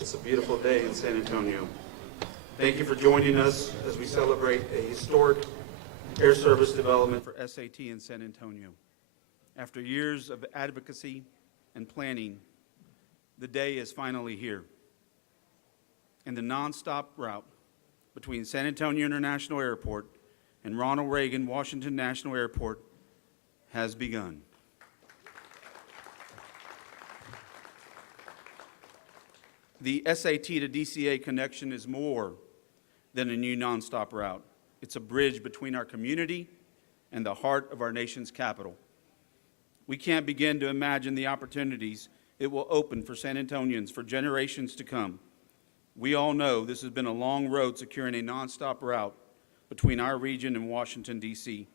It's a beautiful day in San Antonio. Thank you for joining us as we celebrate a historic air service development for SAT in San Antonio. After years of advocacy and planning, the day is finally here. And the nonstop route between San Antonio International Airport and Ronald Reagan Washington National Airport has begun. The SAT to DCA connection is more than a new nonstop route. It's a bridge between our community and the heart of our nation's capital. We can't begin to imagine the opportunities it will open for San Antonians for generations to come. We all know this has been a long road securing a nonstop route between our region and Washington, D.C.,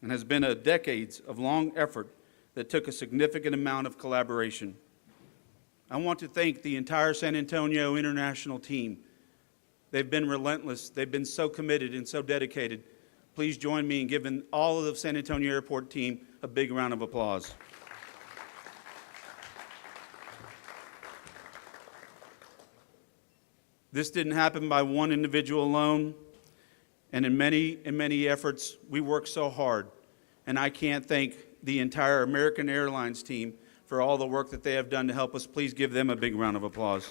and has been a decades of long effort that took a significant amount of collaboration. I want to thank the entire San Antonio International team. They've been relentless. They've been so committed and so dedicated. Please join me in giving all of the San Antonio Airport team a big round of applause. This didn't happen by one individual alone, and in many efforts, we worked so hard. And I can't thank the entire American Airlines team for all the work that they have done to help us. Please give them a big round of applause.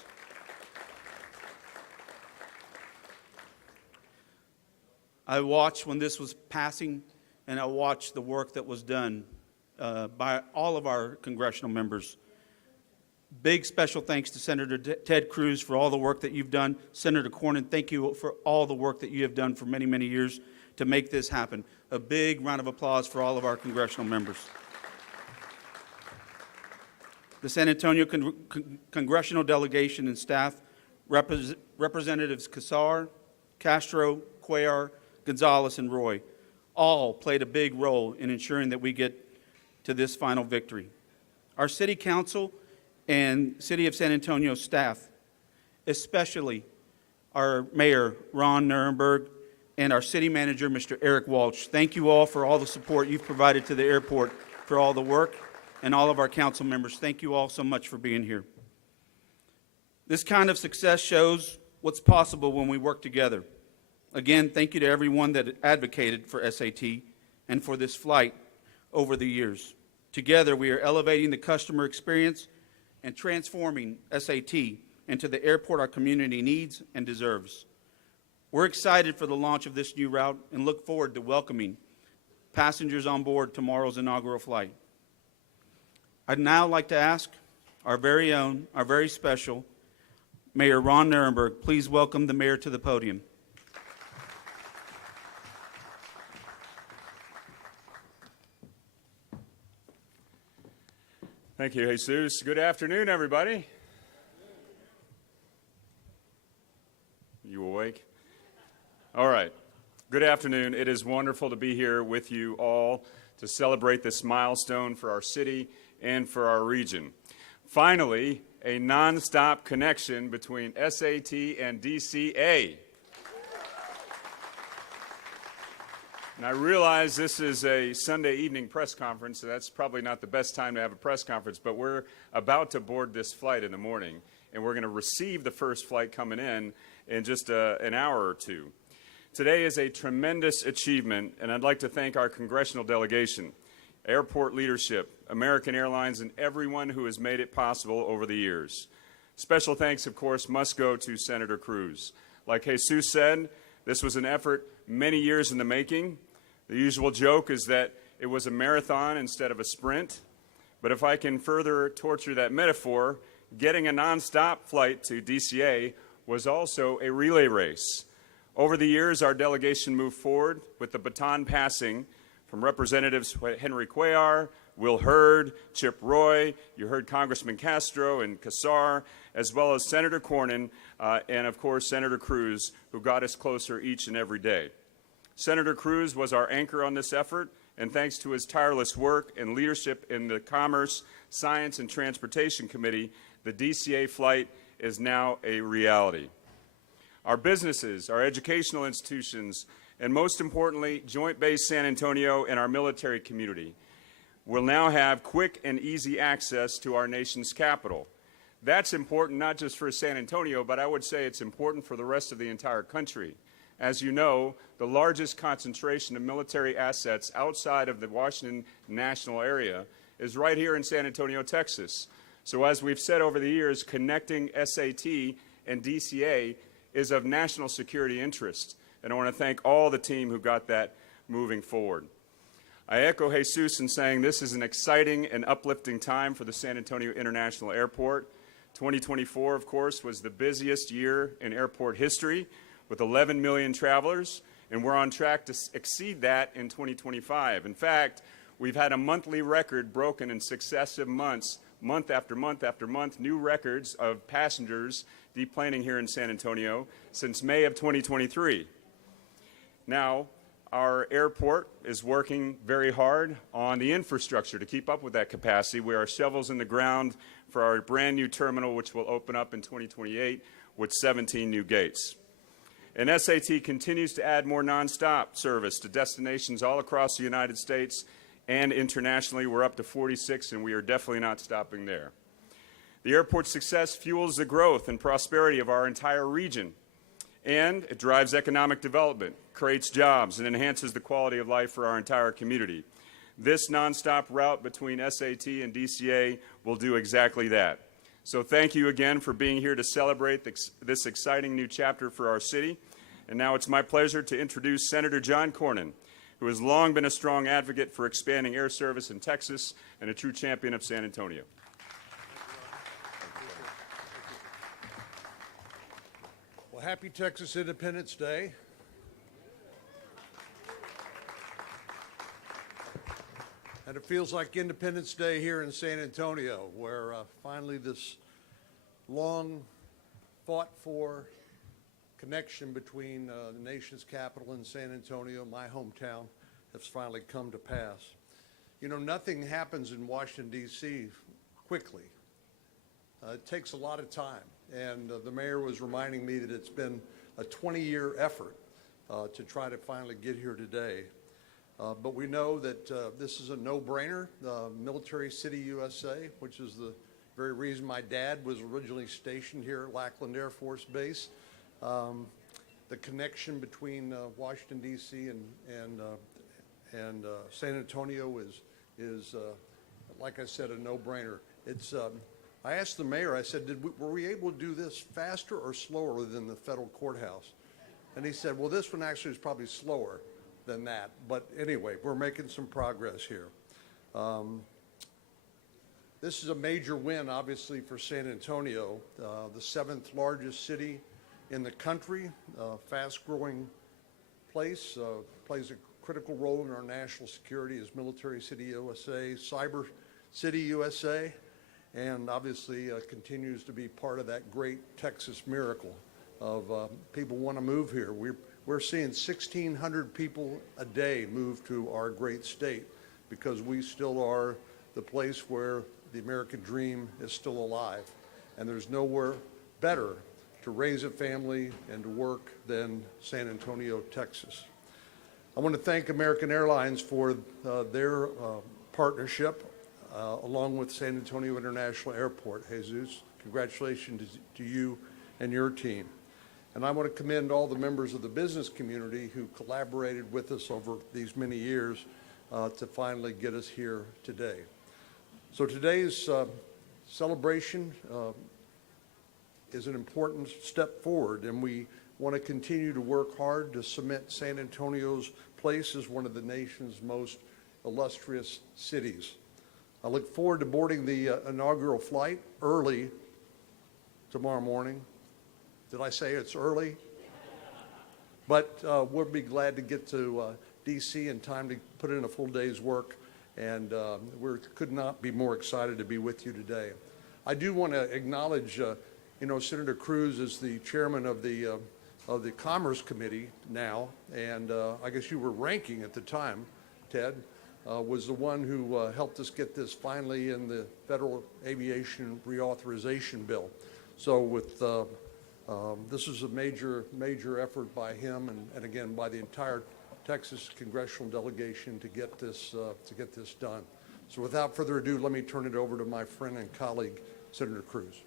I watched when this was passing, and I watched the work that was done by all of our congressional members. Big special thanks to Senator Ted Cruz for all the work that you've done. Senator Cornyn, thank you for all the work that you have done for many, many years to make this happen. A big round of applause for all of our congressional members. The San Antonio congressional delegation and staff, Representatives Cuellar, Castro, Cuellar, Gonzalez, and Roy, all played a big role in ensuring that we get to this final victory. Our City Council and City of San Antonio staff, especially our Mayor, Ron Nirenberg, and our City Manager, Mr. Eric Walsh. Thank you all for all the support you've provided to the airport for all the work, and all of our council members. Thank you all so much for being here. This kind of success shows what's possible when we work together. Again, thank you to everyone that advocated for SAT and for this flight over the years. Together, we are elevating the customer experience and transforming SAT into the airport our community needs and deserves. We're excited for the launch of this new route and look forward to welcoming passengers on board tomorrow's inaugural flight. I'd now like to ask our very own, our very special Mayor Ron Nirenberg, please welcome the mayor to the podium. Thank you, Jesus. Good afternoon, everybody. You awake? All right. Good afternoon. It is wonderful to be here with you all to celebrate this milestone for our city and for our region. Finally, a nonstop connection between SAT and DCA. And I realize this is a Sunday evening press conference, so that's probably not the best time to have a press conference, but we're about to board this flight in the morning, and we're going to receive the first flight coming in just an hour or two. Today is a tremendous achievement, and I'd like to thank our congressional delegation, airport leadership, American Airlines, and everyone who has made it possible over the years. Special thanks, of course, must go to Senator Cruz. Like Jesus said, this was an effort many years in the making. The usual joke is that it was a marathon instead of a sprint. But if I can further torture that metaphor, getting a nonstop flight to DCA was also a relay race. Over the years, our delegation moved forward with the baton passing from Representatives Henry Cuellar, Will Hurd, Chip Roy, you heard Congressman Castro and Cuellar, as well as Senator Cornyn, and of course Senator Cruz, who got us closer each and every day. Senator Cruz was our anchor on this effort, and thanks to his tireless work and leadership in the Commerce, Science, and Transportation Committee, the DCA flight is now a reality. Our businesses, our educational institutions, and most importantly, Joint Base San Antonio and our military community will now have quick and easy access to our nation's capital. That's important not just for San Antonio, but I would say it's important for the rest of the entire country. As you know, the largest concentration of military assets outside of the Washington national area is right here in San Antonio, Texas. So as we've said over the years, connecting SAT and DCA is of national security interest. And I want to thank all the team who got that moving forward. I echo Jesus in saying this is an exciting and uplifting time for the San Antonio International Airport. 2024, of course, was the busiest year in airport history with 11 million travelers, and we're on track to exceed that in 2025. In fact, we've had a monthly record broken in successive months, month after month after month, new records of passengers deplaning here in San Antonio since May of 2023. Now, our airport is working very hard on the infrastructure to keep up with that capacity. We are shovels in the ground for our brand new terminal, which will open up in 2028 with 17 new gates. And SAT continues to add more nonstop service to destinations all across the United States and internationally. We're up to 46, and we are definitely not stopping there. The airport's success fuels the growth and prosperity of our entire region, and it drives economic development, creates jobs, and enhances the quality of life for our entire community. This nonstop route between SAT and DCA will do exactly that. So thank you again for being here to celebrate this exciting new chapter for our city. And now it's my pleasure to introduce Senator John Cornyn, who has long been a strong advocate for expanding air service in Texas and a true champion of San Antonio. Well, happy Texas Independence Day. And it feels like Independence Day here in San Antonio, where finally this long fought for connection between the nation's capital and San Antonio, my hometown, has finally come to pass. You know, nothing happens in Washington, D.C. quickly. It takes a lot of time. And the mayor was reminding me that it's been a 20-year effort to try to finally get here today. But we know that this is a no-brainer. Military City, USA, which is the very reason my dad was originally stationed here at Lackland Air Force Base. The connection between Washington, D.C. and San Antonio is like I said, a no-brainer. It's I asked the mayor, I said, were we able to do this faster or slower than the federal courthouse? And he said, well, this one actually is probably slower than that. But anyway, we're making some progress here. This is a major win, obviously, for San Antonio, the 7th largest city in the country, fast-growing place, plays a critical role in our national security as Military City USA, Cyber City USA, and obviously continues to be part of that great Texas miracle of people want to move here. We're seeing 1,600 people a day move to our great state because we still are the place where the American dream is still alive. And there's nowhere better to raise a family and to work than San Antonio, Texas. I want to thank American Airlines for their partnership along with San Antonio International Airport. Jesus, congratulations to you and your team. And I want to commend all the members of the business community who collaborated with us over these many years to finally get us here today. So today's celebration is an important step forward, and we want to continue to work hard to cement San Antonio's place as one of the nation's most illustrious cities. I look forward to boarding the inaugural flight early tomorrow morning. Did I say it's early? But we'll be glad to get to D.C. in time to put in a full day's work, and we could not be more excited to be with you today. I do want to acknowledge, Senator Cruz is the chairman of the Commerce Committee now, and I guess you were ranking at the time, Ted, was the one who helped us get this finally in the Federal Aviation Reauthorization Bill. So with this is a major effort by him and again by the entire Texas congressional delegation to get this done. So without further ado, let me turn it over to my friend and colleague, Senator Cruz.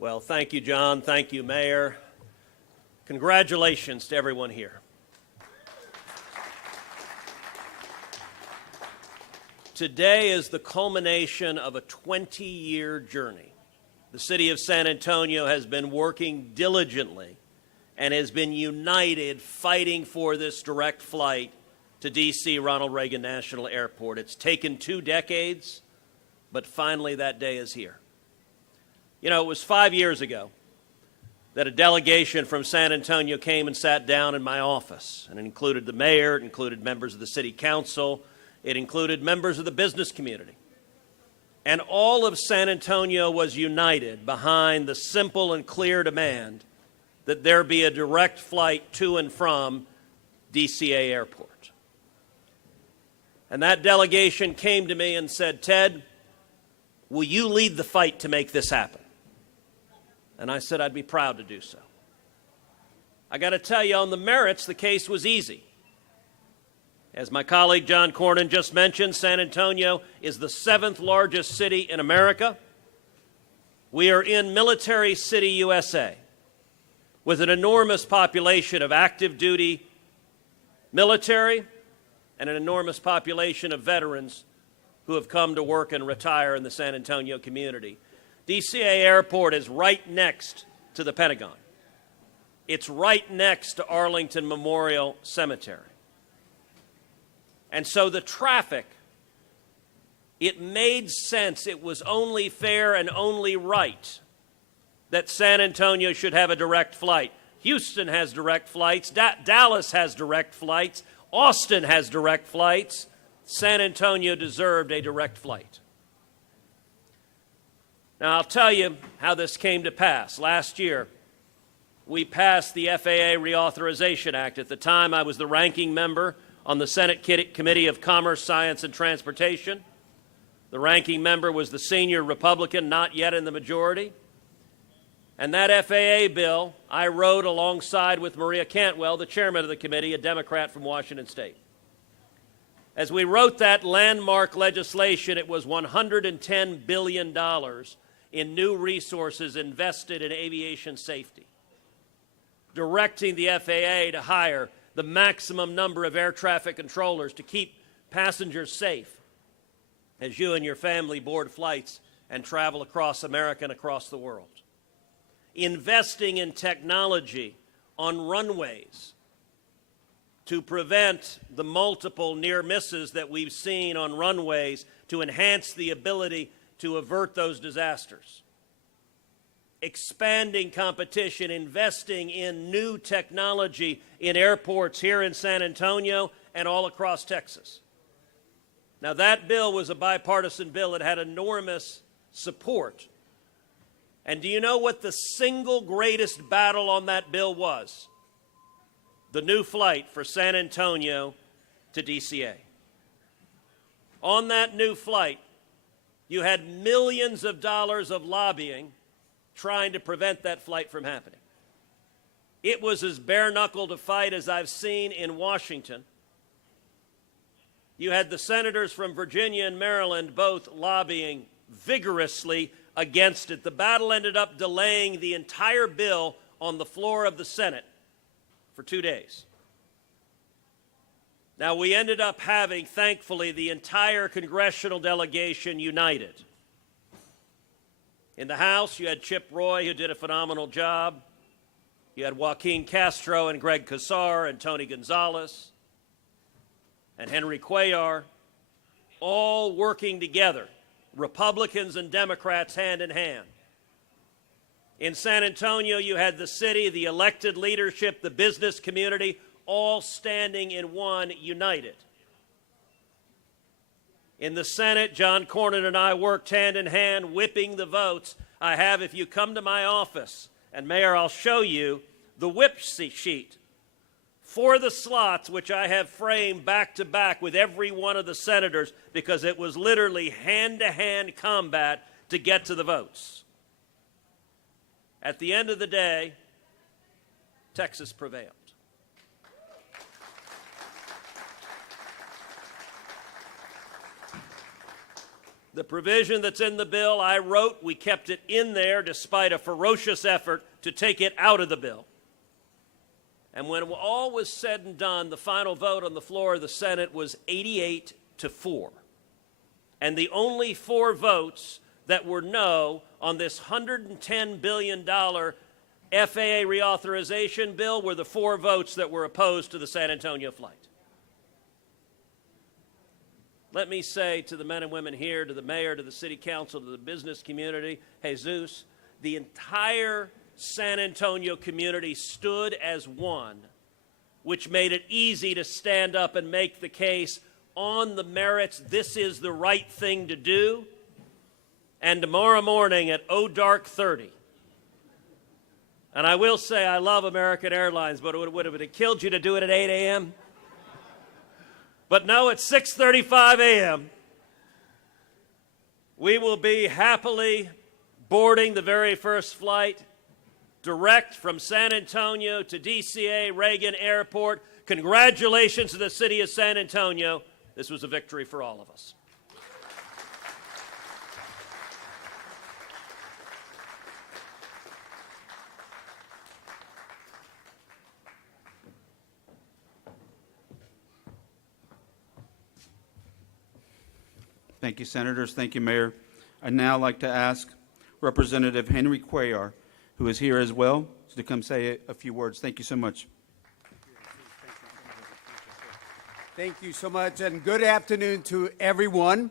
Well, thank you, John. Thank you, Mayor. Congratulations to everyone here. Today is the culmination of a 20-year journey. The city of San Antonio has been working diligently and has been united fighting for this direct flight to D.C. Ronald Reagan National Airport. It's taken 2 decades, but finally that day is here. You know, it was 5 years ago that a delegation from San Antonio came and sat down in my office, and it included the mayor, it included members of the city council, it included members of the business community. And all of San Antonio was united behind the simple and clear demand that there be a direct flight to and from DCA Airport. And that delegation came to me and said, "Ted, will you lead the fight to make this happen?" And I said I'd be proud to do so. I got to tell you, on the merits, the case was easy. As my colleague John Cornyn just mentioned, San Antonio is the 7th largest city in America. We are in Military City, USA, with an enormous population of active duty military and an enormous population of veterans who have come to work and retire in the San Antonio community. DCA Airport is right next to the Pentagon. It's right next to Arlington Memorial Cemetery. And so the traffic, it made sense. It was only fair and only right that San Antonio should have a direct flight. Houston has direct flights. Dallas has direct flights. Austin has direct flights. San Antonio deserved a direct flight. Now, I'll tell you how this came to pass. Last year, we passed the FAA Reauthorization Act. At the time, I was the ranking member on the Senate Committee of Commerce, Science, and Transportation. The ranking member was the senior Republican, not yet in the majority. And that FAA bill I wrote alongside with Maria Cantwell, the chairman of the committee, a Democrat from Washington State. As we wrote that landmark legislation, it was $110 billion in new resources invested in aviation safety, directing the FAA to hire the maximum number of air traffic controllers to keep passengers safe as you and your family board flights and travel across America and across the world. Investing in technology on runways to prevent the multiple near misses that we've seen on runways to enhance the ability to avert those disasters. Expanding competition, investing in new technology in airports here in San Antonio and all across Texas. Now, that bill was a bipartisan bill. It had enormous support. And do you know what the single greatest battle on that bill was? The new flight for San Antonio to DCA. On that new flight, you had millions of dollars of lobbying trying to prevent that flight from happening. It was as bare-knuckled a fight as I've seen in Washington. You had the senators from Virginia and Maryland both lobbying vigorously against it. The battle ended up delaying the entire bill on the floor of the Senate for 2 days. Now, we ended up having, thankfully, the entire congressional delegation united. In the House, you had Chip Roy, who did a phenomenal job. You had Joaquin Castro and Greg Cuellar and Tony Gonzalez and Henry Cuellar, all working together, Republicans and Democrats hand in hand. In San Antonio, you had the city, the elected leadership, the business community, all standing in one, united. In the Senate, John Cornyn and I worked hand in hand, whipping the votes. I have, if you come to my office, and Mayor, I'll show you the whip sheet for the slots, which I have framed back to back with every one of the senators, because it was literally hand-to-hand combat to get to the votes. At the end of the day, Texas prevailed. The provision that's in the bill I wrote, we kept it in there despite a ferocious effort to take it out of the bill. And when all was said and done, the final vote on the floor of the Senate was 88-4. And the only 4 votes that were no on this $110 billion FAA reauthorization bill were the 4 votes that were opposed to the San Antonio flight. Let me say to the men and women here, to the mayor, to the city council, to the business community, Jesus, the entire San Antonio community stood as one, which made it easy to stand up and make the case on the merits. This is the right thing to do. And tomorrow morning at dark 30, and I will say I love American Airlines, but would have it killed you to do it at 8 a.m.? But no, at 6:35 a.m., we will be happily boarding the very first flight direct from San Antonio to DCA Reagan Airport. Congratulations to the city of San Antonio. This was a victory for all of us. Thank you, Senators. Thank you, Mayor. I'd now like to ask Representative Henry Cuellar, who is here as well, to come say a few words. Thank you so much. Thank you so much, and good afternoon to everyone.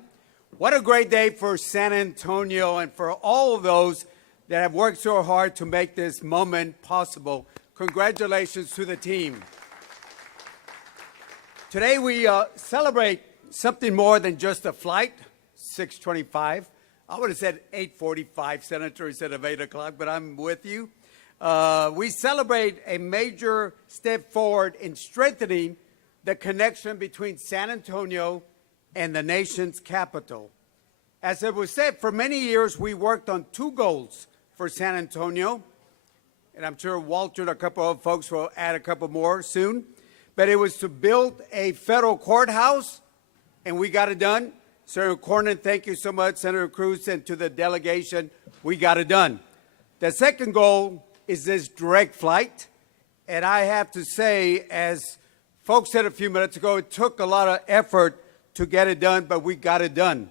What a great day for San Antonio and for all of those that have worked so hard to make this moment possible. Congratulations to the team. Today we celebrate something more than just a flight, 6:25. I would have said 8:45, Senator, instead of 8 o'clock, but I'm with you. We celebrate a major step forward in strengthening the connection between San Antonio and the nation's capital. As it was said, for many years we worked on 2 goals for San Antonio, and I'm sure Walter and a couple of folks will add a couple more soon, but it was to build a federal courthouse, and we got it done. Senator Cornyn, thank you so much. Senator Cruz, and to the delegation, we got it done. The second goal is this direct flight. And I have to say, as folks said a few minutes ago, it took a lot of effort to get it done, but we got it done.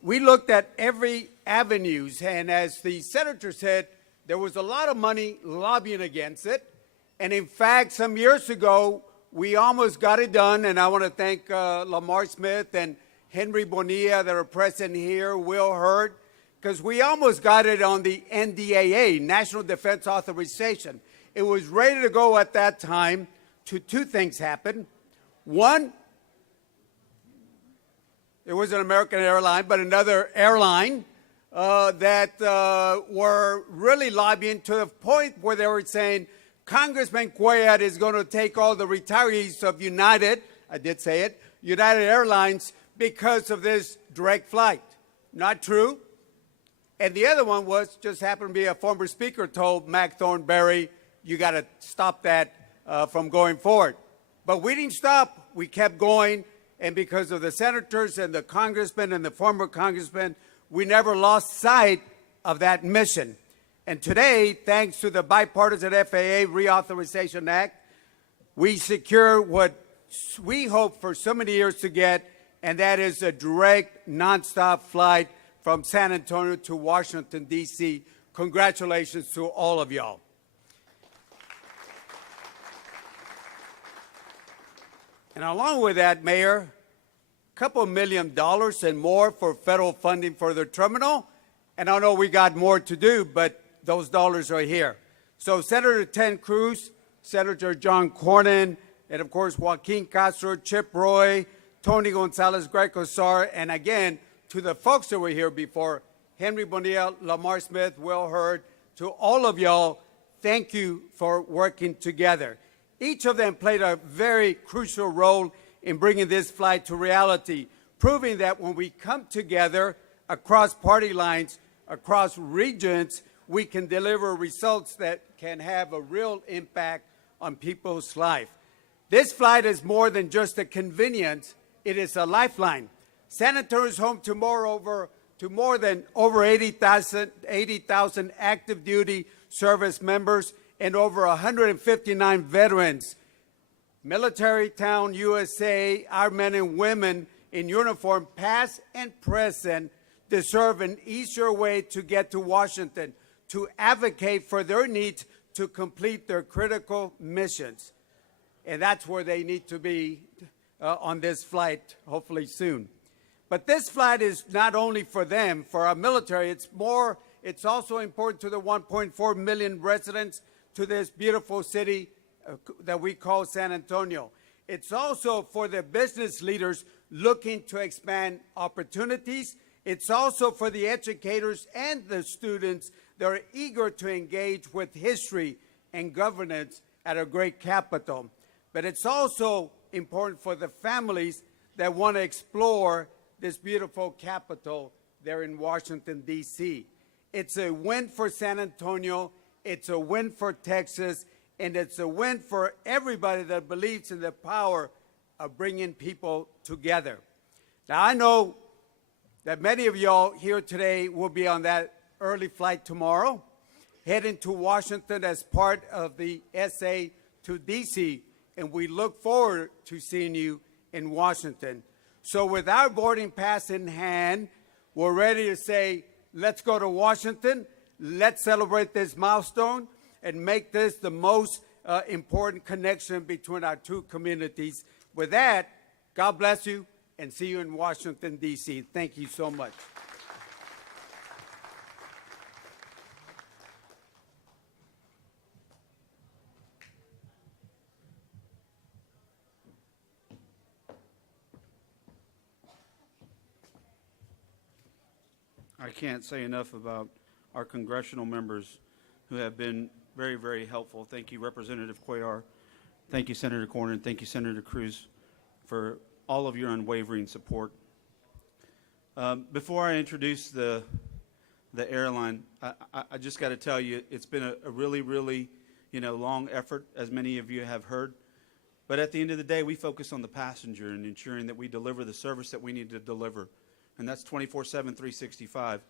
We looked at every avenues, and as the senator said, there was a lot of money lobbying against it. And in fact, some years ago, we almost got it done, and I want to thank Lamar Smith and Henry Bonilla that are present here, Will Hurd, because we almost got it on the NDAA, National Defense Authorization. It was ready to go at that time. Two things happened. One, it was an American airline, but another airline that were really lobbying to the point where they were saying, Congressman Cuellar is going to take all the retirees of United, I did say it, United Airlines, because of this direct flight. Not true. And the other one was, just happened to be a former speaker told Mac Thornberry, you got to stop that from going forward. But we didn't stop. We kept going. And because of the senators and the congressmen and the former congressmen, we never lost sight of that mission. And today, thanks to the bipartisan FAA Reauthorization Act, we secure what we hoped for so many years to get, and that is a direct, nonstop flight from San Antonio to Washington, D.C. Congratulations to all of y'all. And along with that, Mayor, a couple $1 million and more for federal funding for the terminal. And I know we got more to do, but those dollars are here. So Senator Ted Cruz, Senator John Cornyn, and of course Joaquin Castro, Chip Roy, Tony Gonzalez, Greg Cosar, and again, to the folks that were here before, Henry Bonilla, Lamar Smith, Will Hurd, to all of y'all, thank you for working together. Each of them played a very crucial role in bringing this flight to reality, proving that when we come together across party lines, across regions, we can deliver results that can have a real impact on people's life. This flight is more than just a convenience. It is a lifeline. San Antonio is home to more than over 80,000 active duty service members and over 159 veterans. Military Town USA, our men and women in uniform, past and present, deserve an easier way to get to Washington to advocate for their needs to complete their critical missions. And that's where they need to be on this flight, hopefully soon. But this flight is not only for them, for our military, it's also important to the 1.4 million residents to this beautiful city that we call San Antonio. It's also for the business leaders looking to expand opportunities. It's also for the educators and the students that are eager to engage with history and governance at a great capital. But it's also important for the families that want to explore this beautiful capital there in Washington, D.C. It's a win for San Antonio, it's a win for Texas, and it's a win for everybody that believes in the power of bringing people together. Now, I know that many of y'all here today will be on that early flight tomorrow, heading to Washington as part of the SA to D.C., and we look forward to seeing you in Washington. So with our boarding pass in hand, we're ready to say, let's go to Washington, let's celebrate this milestone, and make this the most important connection between our two communities. With that, God bless you, and see you in Washington, D.C. Thank you so much. I can't say enough about our congressional members who have been very, very helpful. Thank you, Representative Cuellar. Thank you, Senator Cornyn. Thank you, Senator Cruz, for all of your unwavering support. Before I introduce the airline, I just got to tell you, it's been a really, really, long effort, as many of you have heard. But at the end of the day, we focus on the passenger and ensuring that we deliver the service that we need to deliver. And that's 24/7, 365.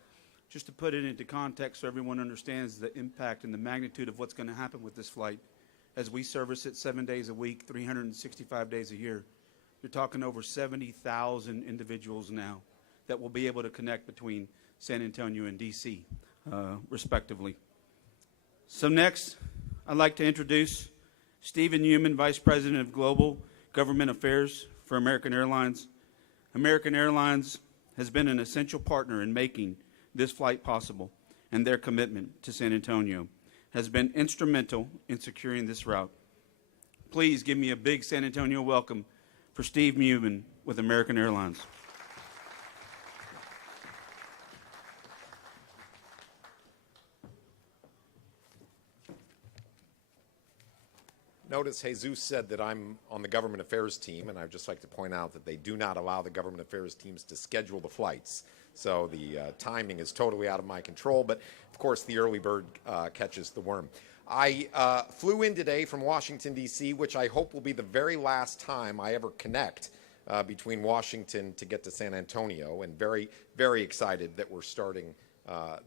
Just to put it into context so everyone understands the impact and the magnitude of what's going to happen with this flight, as we service it 7 days a week, 365 days a year, you're talking over 70,000 individuals now that will be able to connect between San Antonio and D.C., respectively. So next, I'd like to introduce Stephen Newman, Vice President of Global Government Affairs for American Airlines. American Airlines has been an essential partner in making this flight possible, and their commitment to San Antonio has been instrumental in securing this route. Please give me a big San Antonio welcome for Steve Newman with American Airlines. Notice Jesus said that I'm on the government affairs team, and I'd just like to point out that they do not allow the government affairs teams to schedule the flights. So the timing is totally out of my control, but of course the early bird catches the worm. I flew in today from Washington, D.C., which I hope will be the very last time I ever connect between Washington to get to San Antonio, and very, very excited that we're starting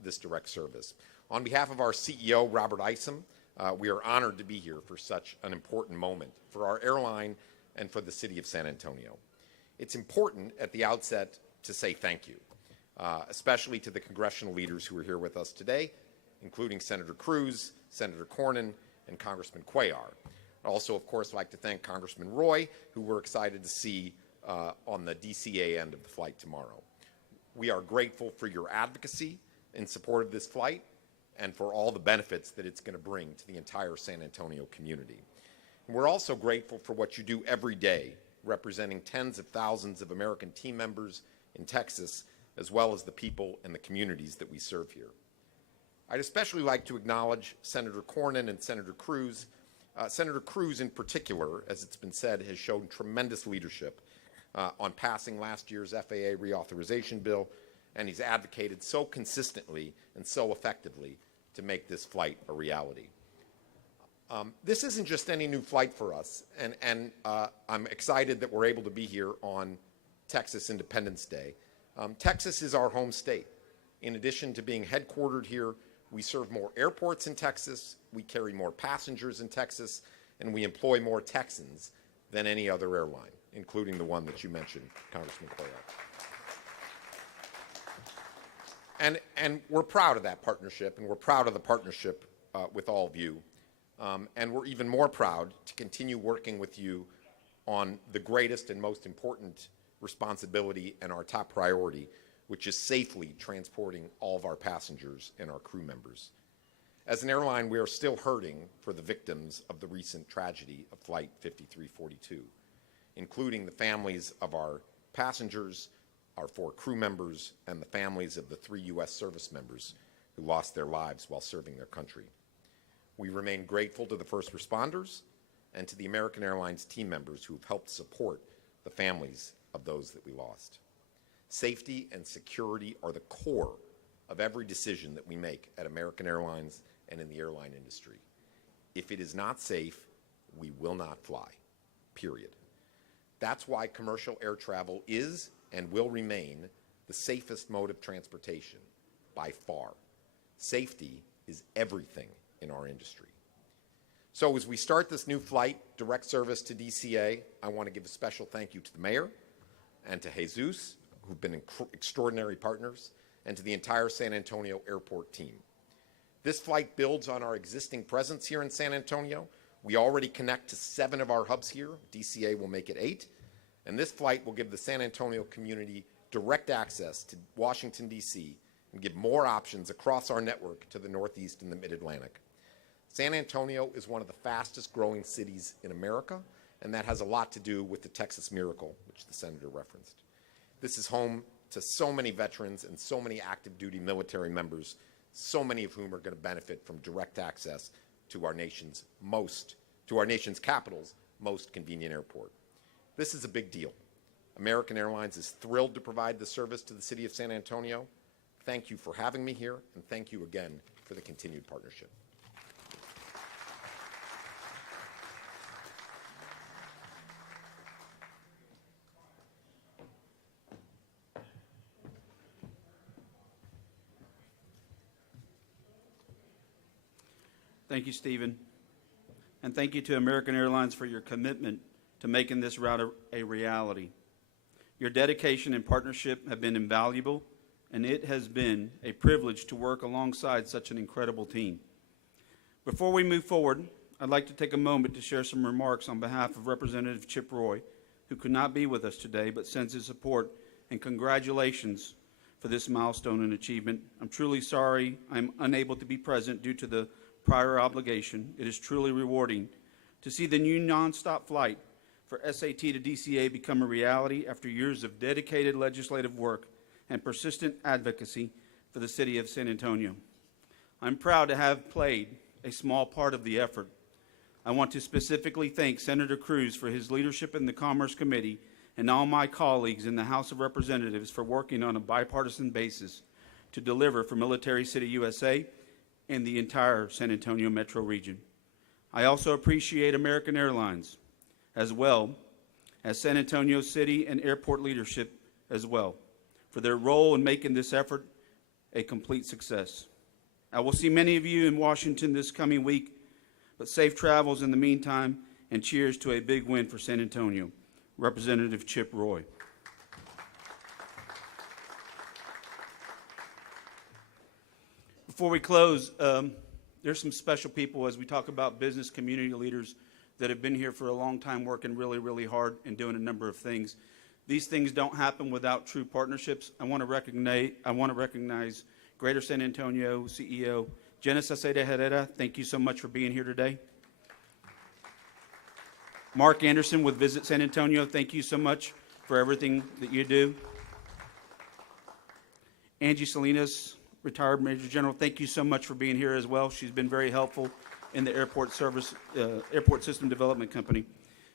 this direct service. On behalf of our CEO, Robert Isom, we are honored to be here for such an important moment for our airline and for the city of San Antonio. It's important at the outset to say thank you, especially to the congressional leaders who are here with us today, including Senator Cruz, Senator Cornyn, and Congressman Cuellar. I'd also, of course, like to thank Congressman Roy, who we're excited to see on the DCA end of the flight tomorrow. We are grateful for your advocacy in support of this flight and for all the benefits that it's going to bring to the entire San Antonio community. And we're also grateful for what you do every day, representing tens of thousands of American team members in Texas, as well as the people and the communities that we serve here. I'd especially like to acknowledge Senator Cornyn and Senator Cruz. Senator Cruz, in particular, as it's been said, has shown tremendous leadership on passing last year's FAA reauthorization bill, and he's advocated so consistently and so effectively to make this flight a reality. This isn't just any new flight for us, and I'm excited that we're able to be here on Texas Independence Day. Texas is our home state. In addition to being headquartered here, we serve more airports in Texas, we carry more passengers in Texas, and we employ more Texans than any other airline, including the one that you mentioned, Congressman Cuellar. And we're proud of that partnership, and we're proud of the partnership with all of you. And we're even more proud to continue working with you on the greatest and most important responsibility and our top priority, which is safely transporting all of our passengers and our crew members. As an airline, we are still hurting for the victims of the recent tragedy of Flight 5342, including the families of our passengers, our 4 crew members, and the families of the 3 U.S. service members who lost their lives while serving their country. We remain grateful to the first responders and to the American Airlines team members who have helped support the families of those that we lost. Safety and security are the core of every decision that we make at American Airlines and in the airline industry. If it is not safe, we will not fly, period. That's why commercial air travel is and will remain the safest mode of transportation by far. Safety is everything in our industry. So as we start this new flight, direct service to DCA, I want to give a special thank you to the mayor and to Jesus, who've been extraordinary partners, and to the entire San Antonio Airport team. This flight builds on our existing presence here in San Antonio. We already connect to 7 of our hubs here. DCA will make it 8. And this flight will give the San Antonio community direct access to Washington, D.C., and give more options across our network to the Northeast and the Mid-Atlantic. San Antonio is one of the fastest growing cities in America, and that has a lot to do with the Texas miracle, which the Senator referenced. This is home to so many veterans and so many active duty military members, so many of whom are going to benefit from direct access to our nation's capital's most convenient airport. This is a big deal. American Airlines is thrilled to provide the service to the city of San Antonio. Thank you for having me here, and thank you again for the continued partnership. Thank you, Stephen. And thank you to American Airlines for your commitment to making this route a reality. Your dedication and partnership have been invaluable, and it has been a privilege to work alongside such an incredible team. Before we move forward, I'd like to take a moment to share some remarks on behalf of Representative Chip Roy, who could not be with us today, but sends his support and congratulations for this milestone and achievement. I'm truly sorry I'm unable to be present due to the prior obligation. It is truly rewarding to see the new nonstop flight for SAT to DCA become a reality after years of dedicated legislative work and persistent advocacy for the city of San Antonio. I'm proud to have played a small part of the effort. I want to specifically thank Senator Cruz for his leadership in the Commerce Committee and all my colleagues in the House of Representatives for working on a bipartisan basis to deliver for Military City USA and the entire San Antonio metro region. I also appreciate American Airlines, as well as San Antonio City and airport leadership as well, for their role in making this effort a complete success. I will see many of you in Washington this coming week, but safe travels in the meantime, and cheers to a big win for San Antonio. Representative Chip Roy. Before we close, there's some special people as we talk about business community leaders that have been here for a long time working really, really hard and doing a number of things. These things don't happen without true partnerships. I want to recognize Greater San Antonio CEO Jenna Saceda Herrera. Thank you so much for being here today. Mark Anderson with Visit San Antonio. Thank you so much for everything that you do. Angie Salinas, retired Major General, thank you so much for being here as well. She's been very helpful in the airport system development company.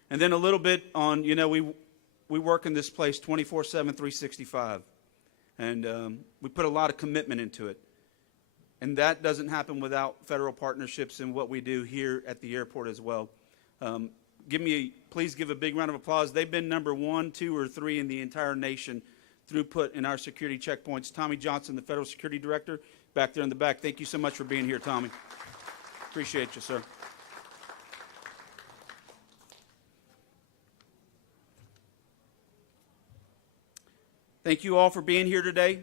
And then a little bit on, we work in this place 24/7, 365. And we put a lot of commitment into it. And that doesn't happen without federal partnerships and what we do here at the airport as well. please give a big round of applause. They've been number 1, 2, or 3 in the entire nation throughput in our security checkpoints. Tommy Johnson, the Federal Security Director, back there in the back. Thank you so much for being here, Tommy. Appreciate you, sir. Thank you all for being here today.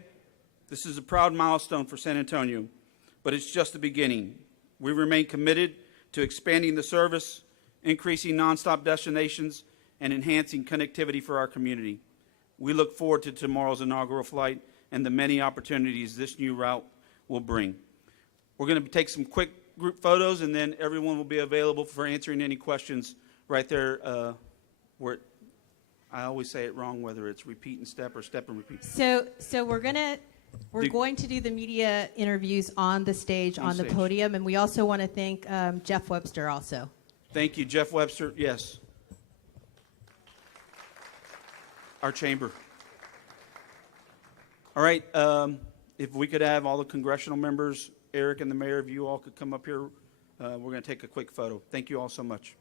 This is a proud milestone for San Antonio, but it's just the beginning. We remain committed to expanding the service, increasing nonstop destinations, and enhancing connectivity for our community. We look forward to tomorrow's inaugural flight and the many opportunities this new route will bring. We're going to take some quick group photos, and then everyone will be available for answering any questions right there where I always say it wrong, whether it's repeat and step or step and repeat. So we're going to do the media interviews on the stage, on the stage. podium, and we also want to thank Jeff Webster also. Thank you, Jeff Webster. Yes. Our chamber. All right. If we could have all the congressional members, Eric and the mayor, if you all could come up here, we're going to take a quick photo. Thank you all so much.